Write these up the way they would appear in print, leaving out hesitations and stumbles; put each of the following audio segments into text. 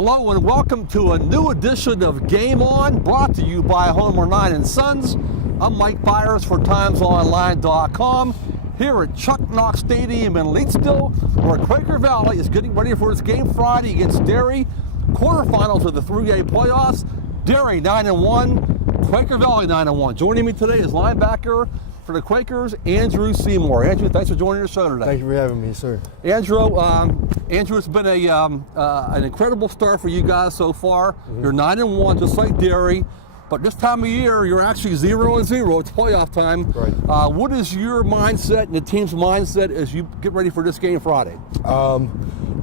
Hello and welcome to a new edition of Game On, brought to you by Homer 9 & Sons. I'm Mike Bires for TimesOnline.com here at Chuck Knox Stadium in Leedsville, where Quaker Valley is getting ready for its game Friday against Derry. Quarterfinals of the 3A playoffs. Derry 9-1, Quaker Valley 9-1. Joining me today is linebacker for the Quakers, Andrew Seymour. Andrew, thanks for joining the show today. Thank you for having me, sir. Andrew, it's been an incredible start for you guys so far. Mm-hmm. You're 9-1, just like Derry, but this time of year you're actually 0-0. It's playoff time. Right. What is your mindset and the team's mindset as you get ready for this game Friday? Well,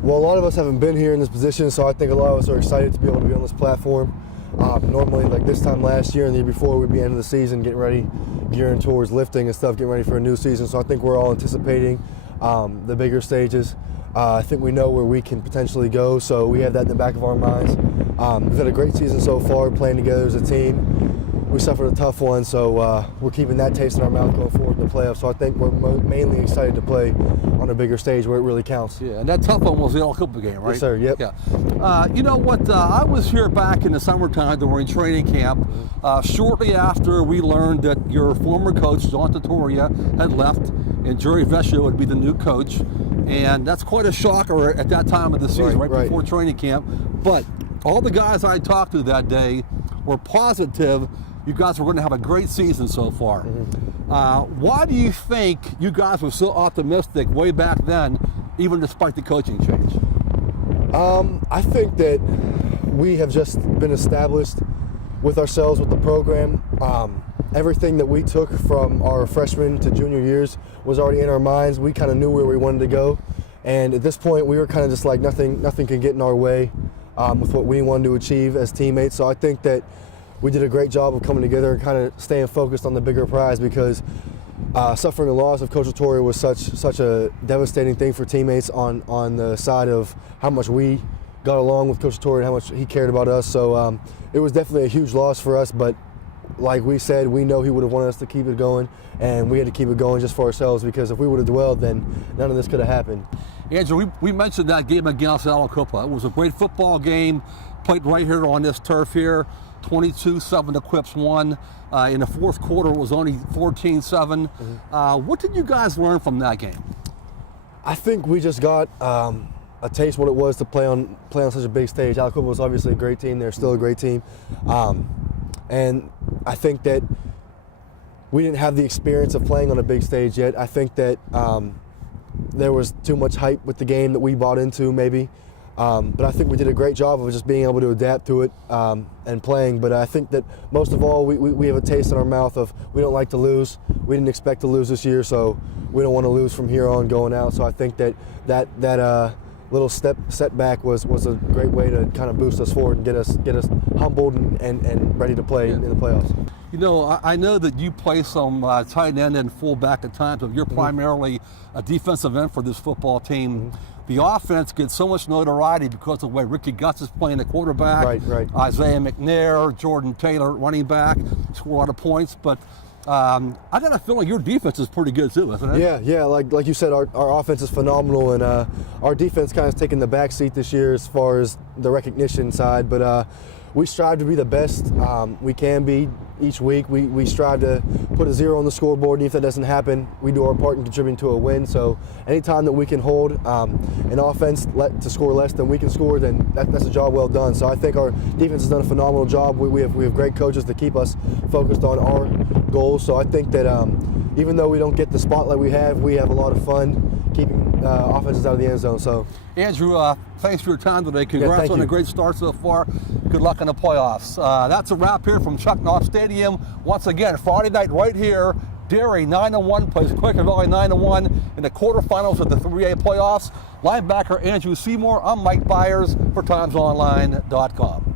a lot of us haven't been here in this position, so I think a lot of us are excited to be able to be on this platform. Normally, like this time last year and the year before, we'd be end of the season, getting ready, gearing towards lifting and stuff, getting ready for a new season. So I think we're all anticipating the bigger stages. I think we know where we can potentially go, so we have that in the back of our minds. We've had a great season so far, playing together as a team. We suffered a tough one, so we're keeping that taste in our mouth going forward in the playoffs. So I think we're mainly excited to play on a bigger stage where it really counts. Yeah, and that tough one was the El Cooper game, right? Yes, sir. Yep. Yeah. You know what? I was here back in the summertime during training camp, shortly after we learned that your former coach, John Trattoria, had left, and Jerry Vescio would be the new coach. And that's quite a shocker at that time of the season, right before training camp. But all the guys I talked to that day were positive you guys were going to have a great season so far. Mm-hmm. Why do you think you guys were so optimistic way back then, even despite the coaching change? I think that we have just been established with ourselves, with the program. Everything that we took from our freshman to junior years was already in our minds. We kind of knew where we wanted to go. And at this point, we were kind of just like nothing can get in our way with what we wanted to achieve as teammates. So I think that we did a great job of coming together and kind of staying focused on the bigger prize, because suffering the loss of Coach Trattoria was such a devastating thing for teammates on the side of how much we got along with Coach Trattoria and how much he cared about us. So it was definitely a huge loss for us, but like we said, we know he would have wanted us to keep it going, and we had to keep it going just for ourselves, because if we would have dwelled, then none of this could have happened. Andrew, we mentioned that game against El Cooper. It was a great football game, played right here on this turf here. 22-7 the Quips won. In the fourth quarter, it was only 14-7. Mm-hmm. What did you guys learn from that game? I think we just got a taste what it was to play on such a big stage. El Cooper was obviously a great team. They're still a great team. And I think that we didn't have the experience of playing on a big stage yet. I think that there was too much hype with the game that we bought into, maybe. But I think we did a great job of just being able to adapt to it and playing. But I think that most of all, we have a taste in our mouth of we don't like to lose. We didn't expect to lose this year, so we don't want to lose from here on going out. So I think that little setback was a great way to kind of boost us forward and get us humbled and ready to play in the playoffs. You know, I know that you play some tight end and fullback at times, but you're primarily a defensive end for this football team. Mm-hmm. The offense gets so much notoriety because of the way Ricky Gus is playing the quarterback. Right. Isaiah McNair, Jordan Taylor, running back, score a lot of points. But I got a feeling your defense is pretty good too, isn't it? Yeah. Like you said, our offense is phenomenal, and our defense kind of has taken the back seat this year as far as the recognition side. But we strive to be the best we can be each week. We strive to put a 0 on the scoreboard, and if that doesn't happen, we do our part in contributing to a win. So anytime that we can hold an offense to score less than we can score, then that's a job well done. So I think our defense has done a phenomenal job. We have great coaches to keep us focused on our goals. So I think that even though we don't get the spotlight we have a lot of fun keeping offenses out of the end zone. So Andrew, thanks for your time today. Congrats on a great start so far. Good luck in the playoffs. That's a wrap here from Chuck Knox Stadium. Once again, Friday night right here. Derry 9-1 plays Quaker Valley 9-1 in the quarterfinals of the 3A playoffs. Linebacker Andrew Seymour. I'm Mike Bires for TimesOnline.com.